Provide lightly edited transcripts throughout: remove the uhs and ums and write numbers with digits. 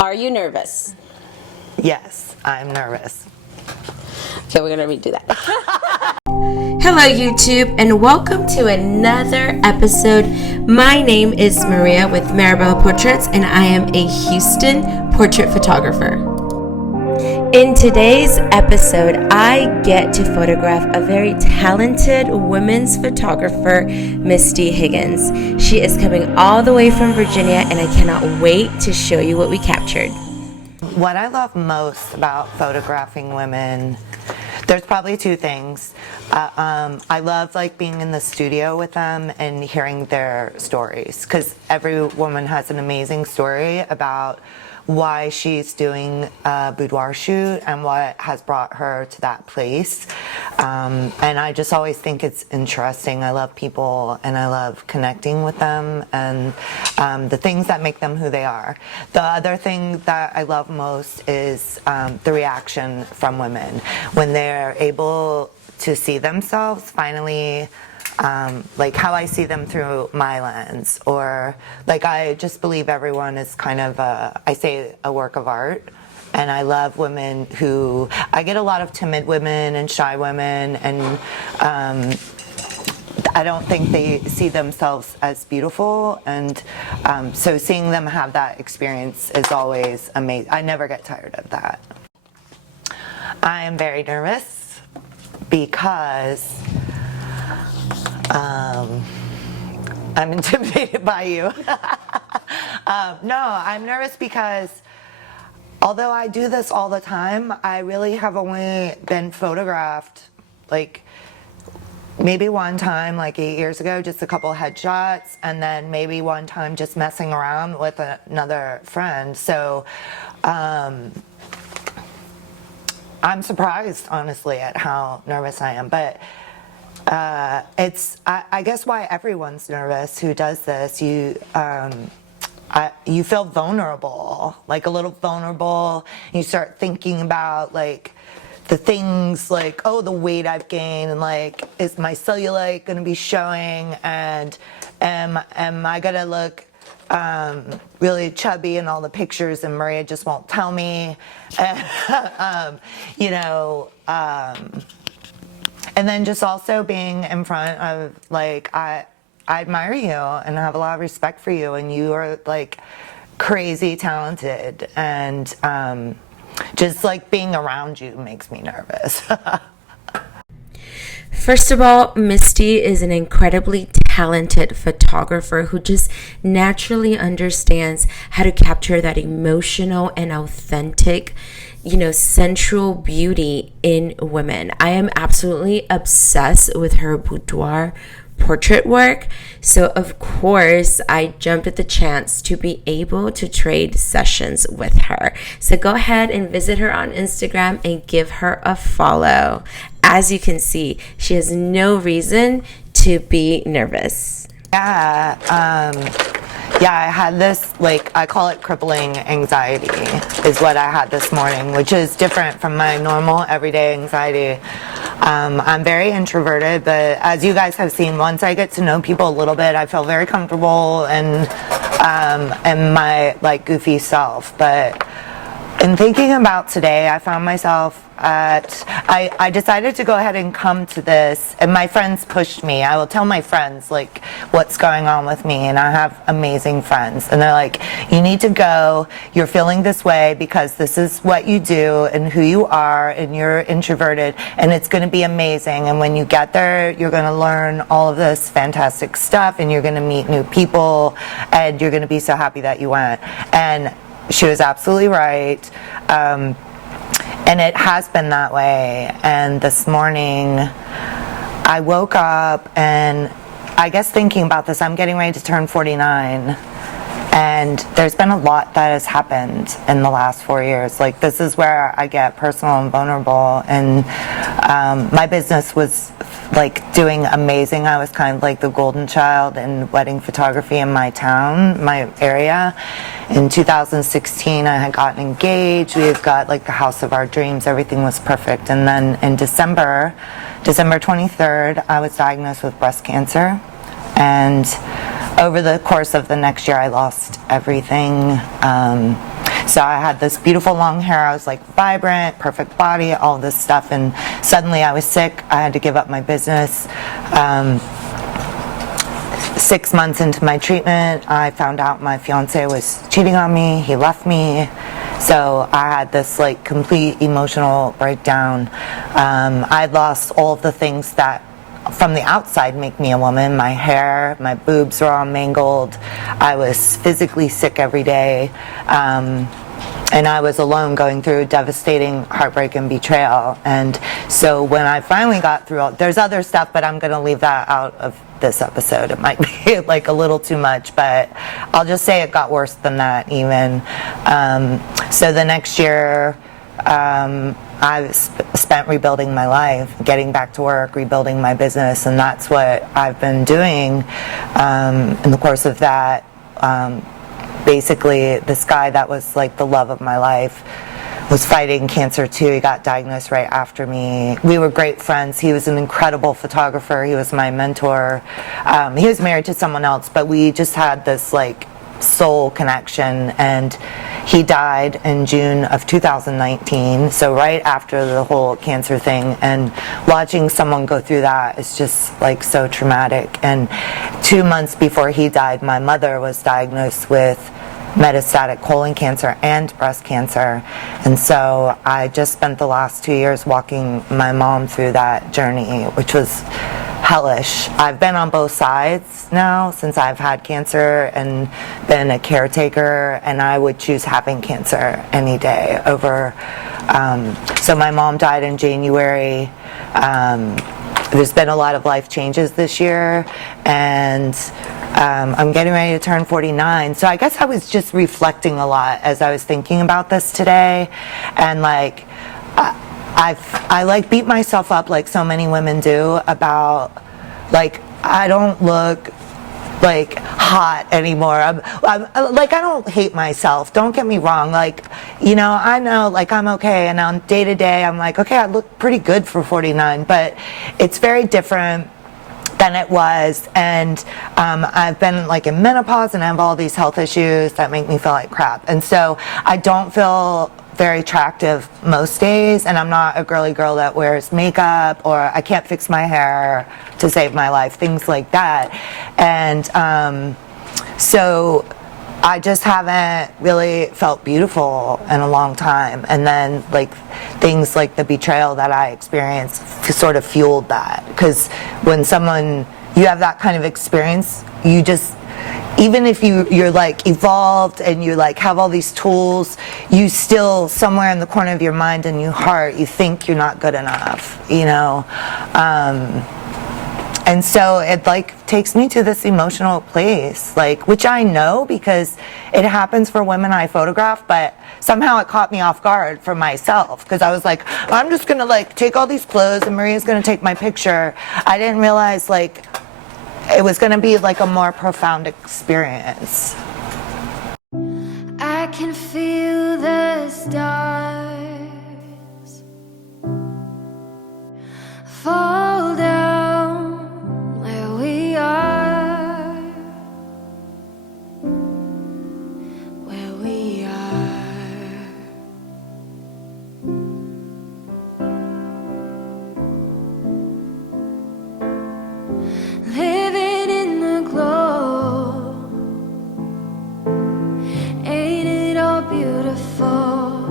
Are you nervous? Yes, I'm nervous. Okay, we're gonna redo that. Hello YouTube and welcome to another episode. My name is Maria with Maribel Portraits and I am a Houston portrait photographer. In today's episode, I get to photograph a very talented women's photographer, Misty Higgins. She is coming all the way from Virginia and I cannot wait to show you what we captured. What I love most about photographing women, there's probably two things. I love being in the studio with them and hearing their stories, because every woman has an amazing story about why she's doing a boudoir shoot and what has brought her to that place. And I just always think it's interesting. I love people and I love connecting with them and the things that make them who they are. The other thing that I love most is the reaction from women when they're able to see themselves finally, like how I see them through my lens, or I just believe everyone is kind of a work of art. And I love women who, I get a lot of timid women and shy women, and I don't think they see themselves as beautiful, and so seeing them have that experience is always amazing. I never get tired of that. I am very nervous because I'm intimidated by you. No, I'm nervous because although I do this all the time, I really have only been photographed maybe one time 8 years ago, just a couple headshots, and then maybe one time just messing around with another friend. So I'm surprised, honestly, at how nervous I am. But it's I guess why everyone's nervous who does this. You feel vulnerable, a little vulnerable. You start thinking about the things the weight I've gained, and is my cellulite going to be showing, and am I going to look really chubby in all the pictures and Maria just won't tell me. And then just also being in front of I admire you and I have a lot of respect for you, and you are crazy talented, and just being around you makes me nervous. First of all, Misty is an incredibly talented photographer who just naturally understands how to capture that emotional and authentic, sensual beauty in women. I am absolutely obsessed with her boudoir portrait work. So of course I jumped at the chance to be able to trade sessions with her. So go ahead and visit her on Instagram and give her a follow. As you can see, she has no reason to be nervous. Yeah, I had this, I call it crippling anxiety, is what I had this morning, which is different from my normal everyday anxiety. I'm very introverted, but as you guys have seen, once I get to know people a little bit, I feel very comfortable and my goofy self. But in thinking about today, I found myself I decided to go ahead and come to this, and my friends pushed me. I will tell my friends what's going on with me, and I have amazing friends, and they're like, you need to go, you're feeling this way because this is what you do and who you are, and you're introverted, and it's going to be amazing, and when you get there you're going to learn all of this fantastic stuff, and you're going to meet new people, and you're going to be so happy that you went. And she was absolutely right. And it has been that way. And this morning I woke up, and I guess thinking about this, I'm getting ready to turn 49, and there's been a lot that has happened in the last 4 years. This is where I get personal and vulnerable, and my business was doing amazing. I was kind of the golden child in wedding photography in my town, my area. In 2016 I had gotten engaged. We had got the house of our dreams. Everything was perfect. And then in December 23rd, I was diagnosed with breast cancer, and over the course of the next year I lost everything. So I had this beautiful long hair. I was like vibrant, perfect body, all this stuff. And suddenly I was sick. I had to give up my business. 6 months into my treatment, I found out my fiance was cheating on me. He left me. So I had this like complete emotional breakdown. I'd lost all of the things that from the outside make me a woman. My hair, my boobs were all mangled. I was physically sick every day. And I was alone going through devastating heartbreak and betrayal. And so when I finally got through all, there's other stuff, but I'm going to leave that out of this episode. It might be like a little too much, but I'll just say it got worse than that even. So the next year, I spent rebuilding my life, getting back to work, rebuilding my business, and that's what I've been doing in the course of that. Basically, this guy that was like the love of my life was fighting cancer too. He got diagnosed right after me. We were great friends. He was an incredible photographer. He was my mentor. He was married to someone else, but we just had this like soul connection, and he died in June of 2019, so right after the whole cancer thing. And watching someone go through that is just like so traumatic. And 2 months before he died, my mother was diagnosed with metastatic colon cancer and breast cancer. And so I just spent the last 2 years walking my mom through that journey, which was hellish. I've been on both sides now since I've had cancer and been a caretaker, and I would choose having cancer any day over. So my mom died in January. There's been a lot of life changes this year, and I'm getting ready to turn 49. So I guess I was just reflecting a lot as I was thinking about this today, and like I like beat myself up like so many women do about like I don't look like hot anymore. I'm like, I don't hate myself, don't get me wrong, like, you know, I know like I'm okay, and on day to day I'm like, okay, I look pretty good for 49, but it's very different than it was. And I've been like in menopause, and I have all these health issues that make me feel like crap, and so I don't feel very attractive most days, and I'm not a girly girl that wears makeup, or I can't fix my hair to save my life, things like that. And so I just haven't really felt beautiful in a long time. And then like things like the betrayal that I experienced sort of fueled that, because when you have that kind of experience, you just, even if you're like evolved and you like have all these tools, you still somewhere in the corner of your mind and your heart, you think you're not good enough, you know. And so it like takes me to this emotional place, like, which I know because it happens for women I photograph, but somehow it caught me off guard for myself, because I was like, I'm just gonna like take all these clothes and Maria's gonna take my picture. I didn't realize like it was going to be like a more profound experience. I can feel the stars fall down where we are, where we are. Living in the glow, ain't it all beautiful?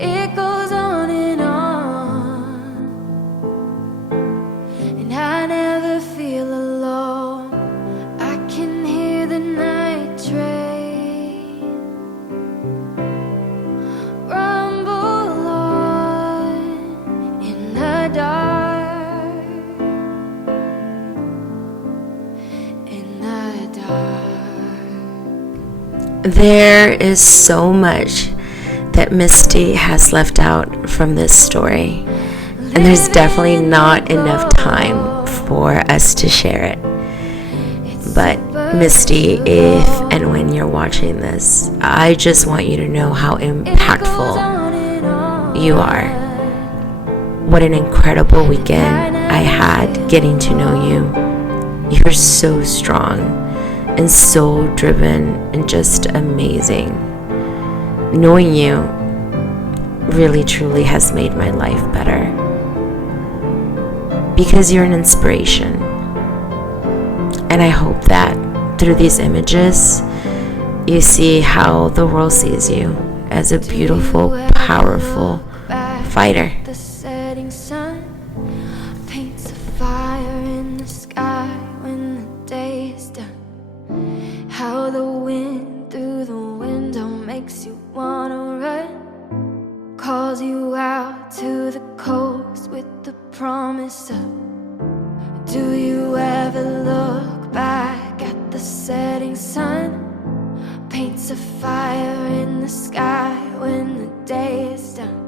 It goes on, and I never feel alone. I can hear the night train rumble on in the dark. There is so much that Misty has left out from this story, and there's definitely not enough time for us to share it. But Misty, if and when you're watching this, I just want you to know how impactful you are. What an incredible weekend I had getting to know you. You're so strong. and so driven and just amazing. Knowing you really truly has made my life better, because you're an inspiration. And I hope that through these images you see how the world sees you as a beautiful, powerful fighter. The setting sun paints a fire in the sky when the day is done. How the wind through the window makes you wanna run, calls you out to the coast with the promise of. Do you ever look back at the setting sun? Paints a fire in the sky when the day is done.